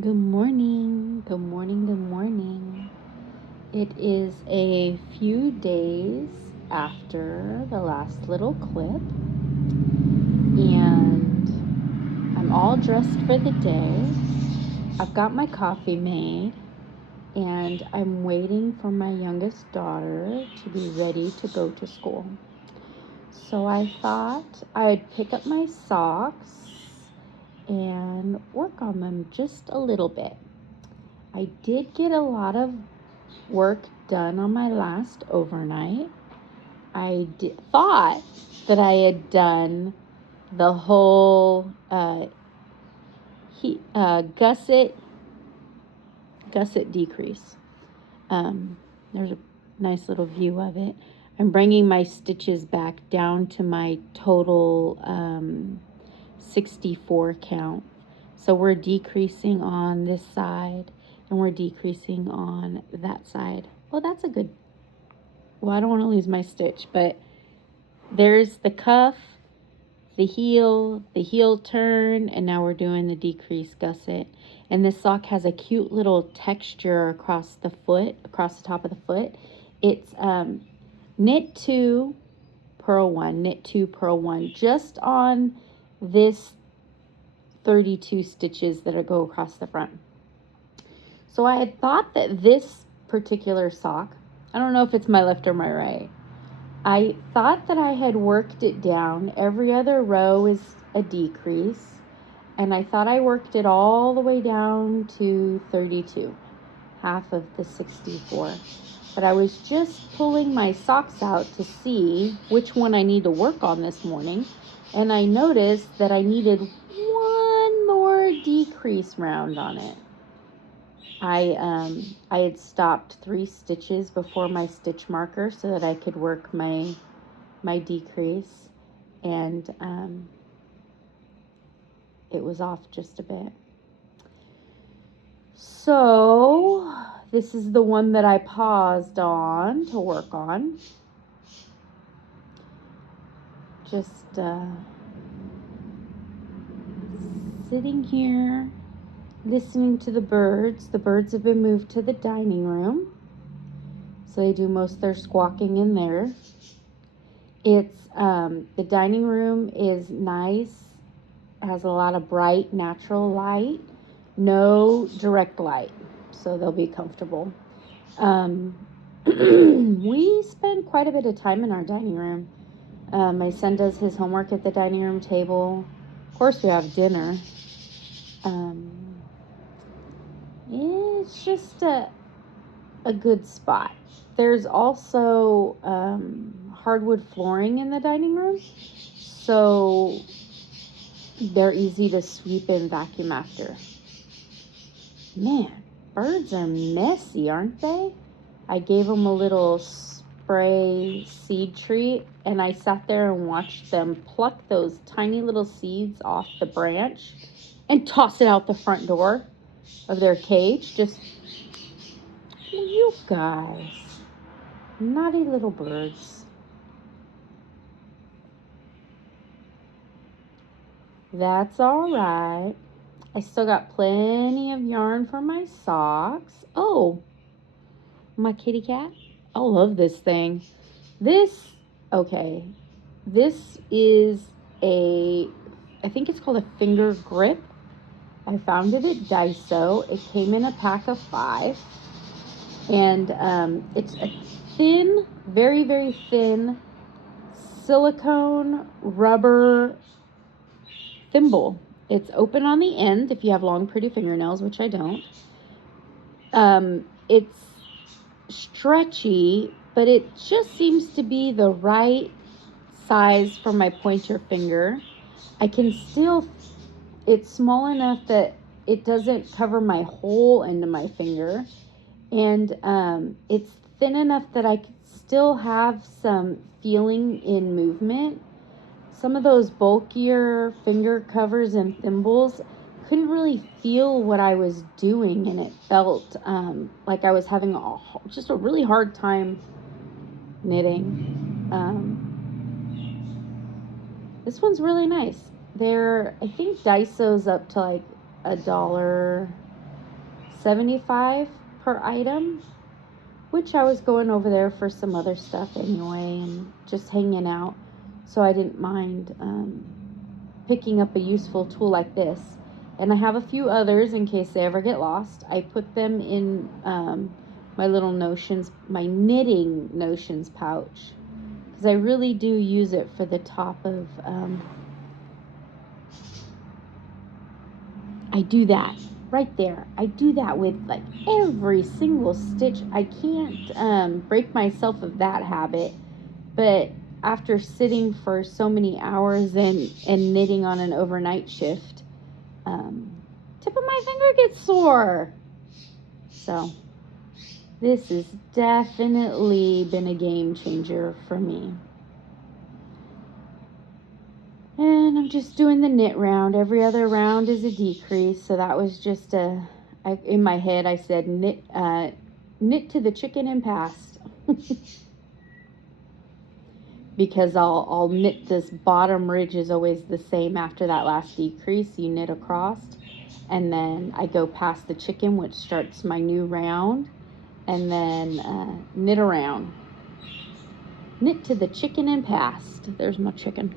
Good morning, good morning, good morning. It is a few days after the last little clip, and I'm all dressed for the day. I've got my coffee made, and I'm waiting for my youngest daughter to be ready to go to school. So I thought I'd pick up my socks and work on them just a little bit. I did get a lot of work done on my last overnight. I thought that I had done the whole gusset decrease. There's a nice little view of it. I'm bringing my stitches back down to my total 64 count. So we're decreasing on this side and we're decreasing on that side. Oh, that's a good, well, I don't want to lose my stitch, but there's the cuff, the heel turn, and now we're doing the decrease gusset. And this sock has a cute little texture across the foot, across the top of the foot. It's knit 2, purl 1, knit 2, purl 1, just on this 32 stitches that go across the front. So I had thought that this particular sock, I don't know if it's my left or my right, I thought that I had worked it down. Every other row is a decrease, and I thought I worked it all the way down to 32, half of the 64. But I was just pulling my socks out to see which one I need to work on this morning, and I noticed that I needed one more decrease round on it. I had stopped 3 stitches before my stitch marker so that I could work my decrease, and it was off just a bit. So this is the one that I paused on to work on. Just sitting here listening to the birds. The birds have been moved to the dining room, so they do most of their squawking in there. It's the dining room is nice, has a lot of bright natural light, no direct light, so they'll be comfortable. We spend quite a bit of time in our dining room. My son does his homework at the dining room table. Of course, we have dinner. It's just a good spot. There's also hardwood flooring in the dining room, so they're easy to sweep and vacuum after. Man, birds are messy, aren't they? I gave them a little spray seed treat, and I sat there and watched them pluck those tiny little seeds off the branch and toss it out the front door of their cage. Just, you guys, naughty little birds. That's all right. I still got plenty of yarn for my socks. Oh, my kitty cat. I love this thing. This is I think it's called a finger grip. I found it at Daiso. It came in a pack of 5. And it's a thin, very, very thin silicone rubber thimble. It's open on the end if you have long, pretty fingernails, which I don't. It's stretchy, but it just seems to be the right size for my pointer finger. I can still, it's small enough that it doesn't cover my whole end of my finger, and it's thin enough that I could still have some feeling in movement. Some of those bulkier finger covers and thimbles couldn't really feel what I was doing, and it felt like I was having just a really hard time knitting. This one's really nice. I think Daiso's up to like $1, $1.75 per item, which I was going over there for some other stuff anyway and just hanging out, so I didn't mind picking up a useful tool like this. And I have a few others in case they ever get lost. I put them in my little notions, my knitting notions pouch, because I really do use it for the top of I do that right there. I do that with like every single stitch. I can't break myself of that habit, but after sitting for so many hours and knitting on an overnight shift, tip of my finger gets sore. So this has definitely been a game changer for me. And I'm just doing the knit round. Every other round is a decrease. So that was just in my head I said knit to the chicken and past. Because I'll knit this bottom ridge is always the same after that last decrease. You knit across, and then I go past the chicken, which starts my new round, and then knit around. Knit to the chicken and past. There's my chicken.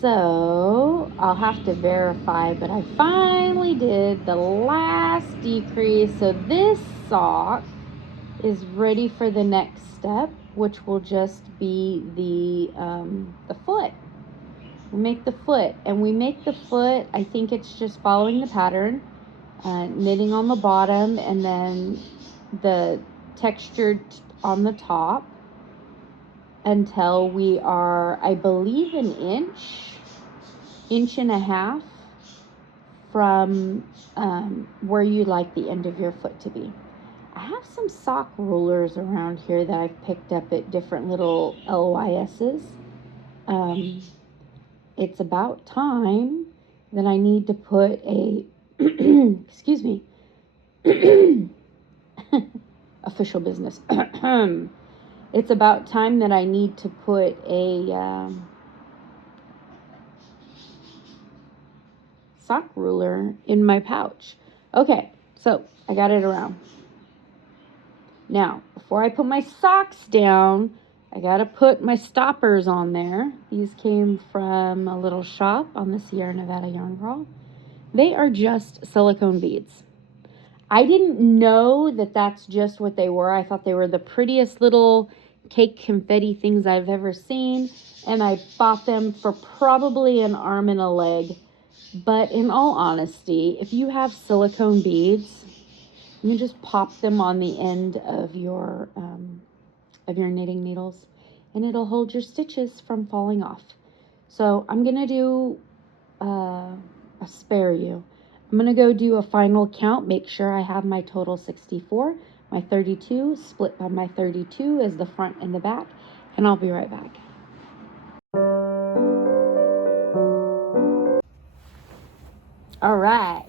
So I'll have to verify, but I finally did the last decrease. So this sock is ready for the next step, which will just be the foot. We make the foot, and we make the foot, I think it's just following the pattern, knitting on the bottom and then the textured on the top until we are, I believe, an inch and a half from where you'd like the end of your foot to be. I have some sock rulers around here that I've picked up at different little LYS's. It's about time that I need to put a, excuse me, official business. It's about time that I need to put a sock ruler in my pouch. Okay, so I got it around. Now, before I put my socks down, I gotta put my stoppers on there. These came from a little shop on the Sierra Nevada Yarn Crawl. They are just silicone beads. I didn't know that that's just what they were. I thought they were the prettiest little cake confetti things I've ever seen, and I bought them for probably an arm and a leg. But in all honesty, if you have silicone beads, you just pop them on the end of your knitting needles, and it'll hold your stitches from falling off. So I'm gonna do a spare you. I'm gonna go do a final count, make sure I have my total 64, my 32 split by my 32 is the front and the back, and I'll be right back. All right,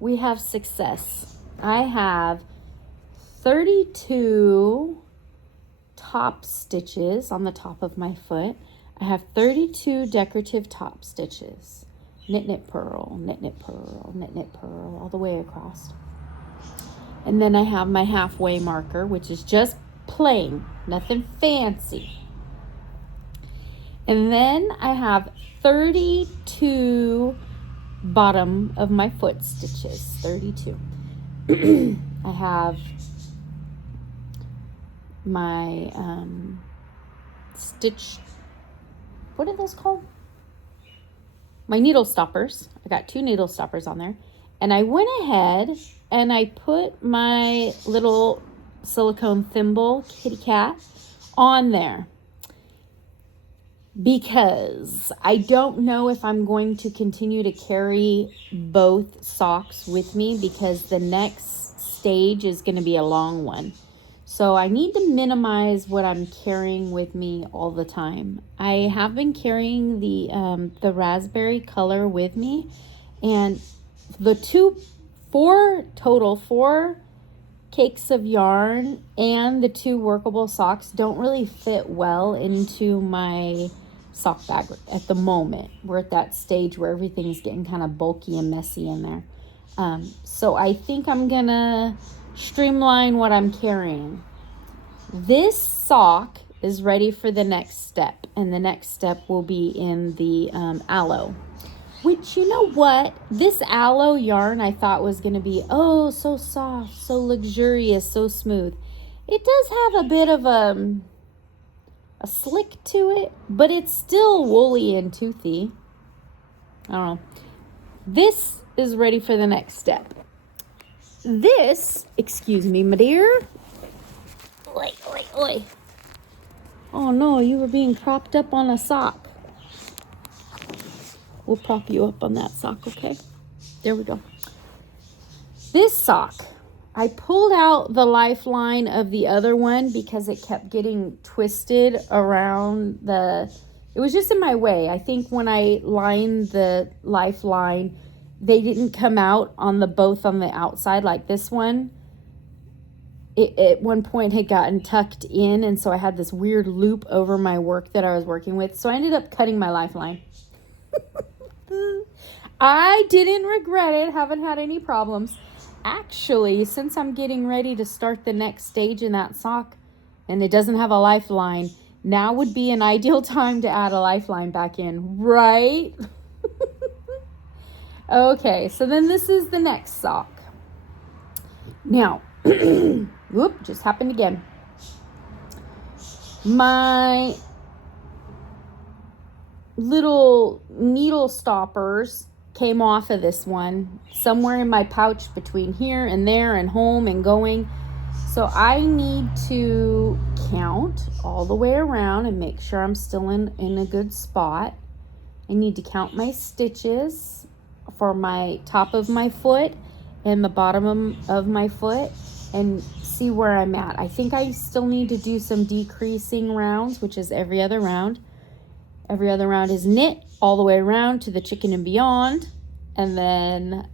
we have success. I have 32 top stitches on the top of my foot. I have 32 decorative top stitches. Knit, knit, purl, knit, knit, purl, knit, knit, purl, all the way across. And then I have my halfway marker, which is just plain, nothing fancy. And then I have 32 bottom of my foot stitches, 32. I have my stitch, what are those called? My needle stoppers. I got 2 needle stoppers on there. And I went ahead and I put my little silicone thimble kitty cat on there, because I don't know if I'm going to continue to carry both socks with me, because the next stage is going to be a long one. So I need to minimize what I'm carrying with me all the time. I have been carrying the raspberry color with me, and the 4 cakes of yarn and the 2 workable socks don't really fit well into my sock bag at the moment. We're at that stage where everything's getting kind of bulky and messy in there. So I think I'm gonna streamline what I'm carrying. This sock is ready for the next step, and the next step will be in the aloe. Which, you know what? This aloe yarn I thought was going to be, oh, so soft, so luxurious, so smooth. It does have a bit of a slick to it, but it's still woolly and toothy. I don't know. This is ready for the next step. This, excuse me, my dear. Oi, oi, oi. Oh no, you were being propped up on a sock. We'll prop you up on that sock, okay? There we go. This sock, I pulled out the lifeline of the other one because it kept getting twisted around it was just in my way. I think when I lined the lifeline, they didn't come out both on the outside like this one. It at one point had gotten tucked in, and so I had this weird loop over my work that I was working with. So I ended up cutting my lifeline. I didn't regret it, haven't had any problems. Actually, since I'm getting ready to start the next stage in that sock and it doesn't have a lifeline, now would be an ideal time to add a lifeline back in, right? Okay, so then this is the next sock. Now, whoop, just happened again. My little needle stoppers came off of this one somewhere in my pouch between here and there and home and going. So I need to count all the way around and make sure I'm still in a good spot. I need to count my stitches for my top of my foot and the bottom of my foot and see where I'm at. I think I still need to do some decreasing rounds, which is every other round. Every other round is knit all the way around to the chicken and beyond. And then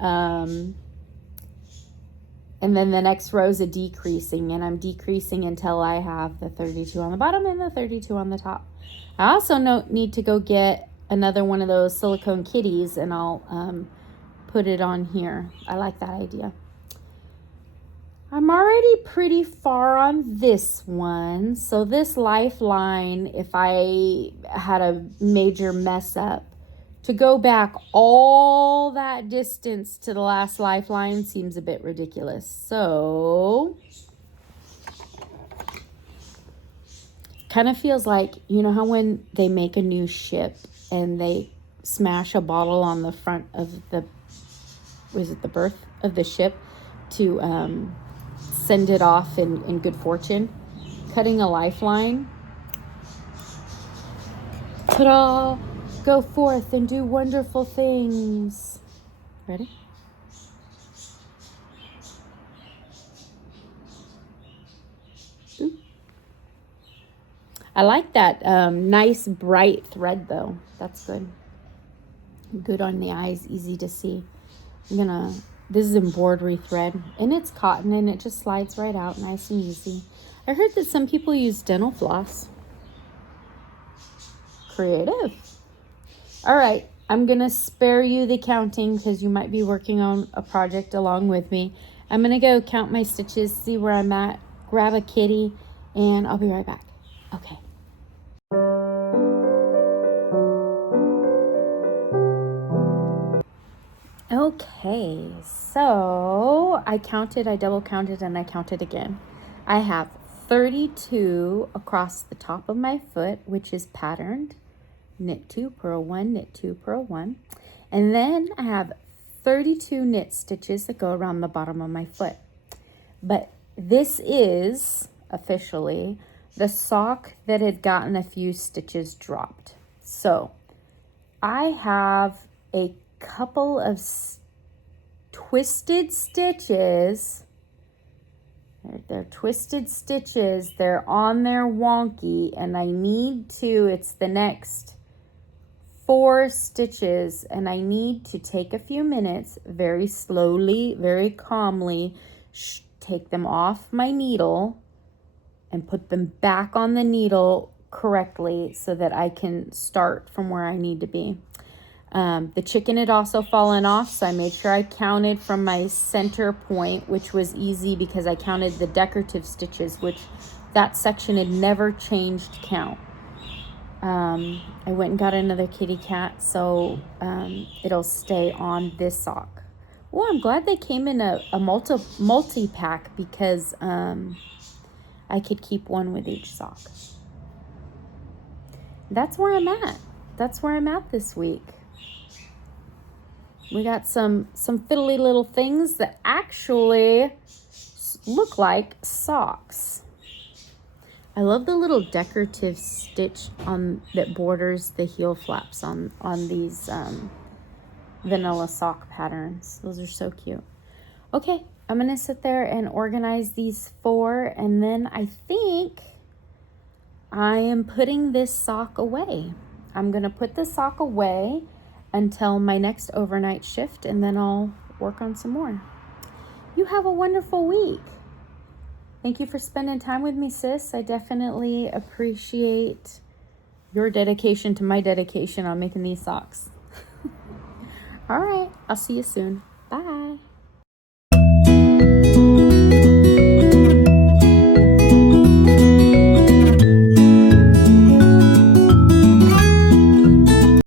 the next row is a decreasing, and I'm decreasing until I have the 32 on the bottom and the 32 on the top. I also need to go get another one of those silicone kitties, and I'll put it on here. I like that idea. I'm already pretty far on this one. So this lifeline, if I had a major mess up, to go back all that distance to the last lifeline seems a bit ridiculous. So kind of feels like, you know how when they make a new ship and they smash a bottle on the front of the berth of the ship to send it off in good fortune? Cutting a lifeline. Ta-da! Go forth and do wonderful things. Ready? Ooh. I like that nice bright thread though. That's good. Good on the eyes, easy to see. This is embroidery thread, and it's cotton, and it just slides right out nice and easy. I heard that some people use dental floss. Creative. All right, I'm going to spare you the counting because you might be working on a project along with me. I'm going to go count my stitches, see where I'm at, grab a kitty, and I'll be right back. Okay. Okay, so I double counted, and I counted again. I have 32 across the top of my foot, which is patterned. Knit 2, purl 1, knit 2, purl 1. And then I have 32 knit stitches that go around the bottom of my foot. But this is officially the sock that had gotten a few stitches dropped. So I have a couple of twisted stitches. They're twisted stitches. They're on there wonky, and I need to, it's the next 4 stitches, and I need to take a few minutes, very slowly, very calmly, take them off my needle and put them back on the needle correctly so that I can start from where I need to be. The chicken had also fallen off, so I made sure I counted from my center point, which was easy because I counted the decorative stitches, which that section had never changed count. I went and got another kitty cat, so it'll stay on this sock. Oh, I'm glad they came in a multi-pack because I could keep one with each sock. That's where I'm at. That's where I'm at this week. We got some fiddly little things that actually look like socks. I love the little decorative stitch on that borders the heel flaps on these vanilla sock patterns. Those are so cute. Okay, I'm gonna sit there and organize these 4, and then I think I am putting this sock away. I'm gonna put the sock away until my next overnight shift, and then I'll work on some more. You have a wonderful week. Thank you for spending time with me, sis. I definitely appreciate your dedication to my dedication on making these socks. All right, I'll see you soon. Bye.